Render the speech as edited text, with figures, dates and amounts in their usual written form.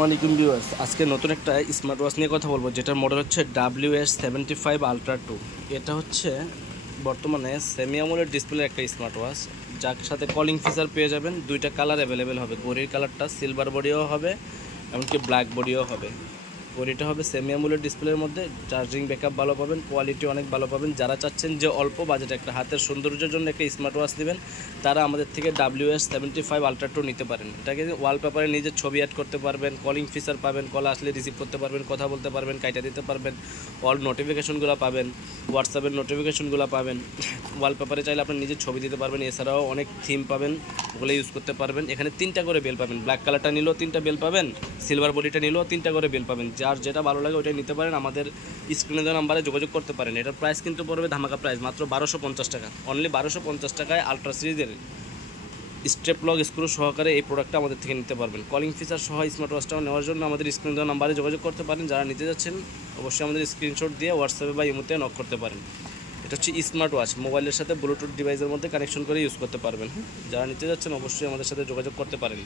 আসসালামাইকুম ভিউয়ার্স, আজকে নতুন একটা স্মার্ট ওয়াচ নিয়ে কথা বলবো, যেটার মডেল হচ্ছে WS75 Ultra 2। এটা হচ্ছে বর্তমানে সেমি অ্যামোলেড ডিসপ্লের একটা স্মার্ট ওয়াচ, যার সাথে কলিং ফিচার পেয়ে যাবেন। দুইটা কালার অ্যাভেলেবেল হবে, ঘড়ির কালারটা সিলভার বডিও হবে, এমনকি ব্ল্যাক বডিও হবে। ঘড়িটা হবে সেমি অ্যামোলেড ডিসপ্লের মধ্যে, চার্জিং ব্যাকআপ ভালো পাবেন, কোয়ালিটি অনেক ভালো পাবেন। যারা চাচ্ছেন যে অল্প বাজেটে একটা হাতের সৌন্দর্যের জন্য একটা স্মার্ট ওয়াচ নেবেন, তারা আমাদের থেকে WS75 Ultra 2 নিতে পারেন। এটাকে ওয়ালপেপারে নিজের ছবি অ্যাড করতে পারবেন, কলিং ফিচার পাবেন, কল আসলে রিসিভ করতে পারবেন, কথা বলতে পারবেন, কাইটা দিতে পারবেন, অল নোটিফিকেশনগুলো পাবেন, হোয়াটসঅ্যাপের নোটিফিকেশনগুলো পাবেন। ওয়ালপেপারে চাইলে আপনি নিজের ছবি দিতে পারবেন, এছাড়াও অনেক থিম পাবেন, ওগুলো ইউজ করতে পারবেন। এখানে 3টা করে বেল পাবেন, ব্ল্যাক কালারটা নিলেও 3টা বেল পাবেন, সিলভার বডিটা নিলেও 3টা করে বেল পাবেন। যার যেটা ভালো লাগে ওইটাই নিতে পারেন, আমাদের স্ক্রিনে দেওয়া নাম্বারে যোগাযোগ করতে পারেন। এটার প্রাইস কিন্তু পড়বে ধামাকা প্রাইস, মাত্র 1250 টাকা, অনলি 1250 টাকায় আলট্রা সিরিজের স্টেপ লক স্ক্রু সহকারে এই প্রোডাক্টটা আমাদের থেকে নিতে পারবেন। কলিং ফিচার সহ স্মার্ট ওয়াচটাও নেওয়ার জন্য আমাদের স্ক্রিনে দেওয়া নাম্বারে যোগাযোগ করতে পারেন। যারা নিতে যাচ্ছেন অবশ্যই আমাদের স্ক্রিনশট দিয়ে হোয়াটসঅ্যাপে বা ইমোতে নক করতে পারেন। এটা হচ্ছে স্মার্ট ওয়াচ, মোবাইলের সাথে ব্লুটুথ ডিভাইসের মধ্যে কানেকশন করে ইউজ করতে পারবেন। যারা নিতে যাচ্ছেন অবশ্যই আমাদের সাথে যোগাযোগ করতে পারেন।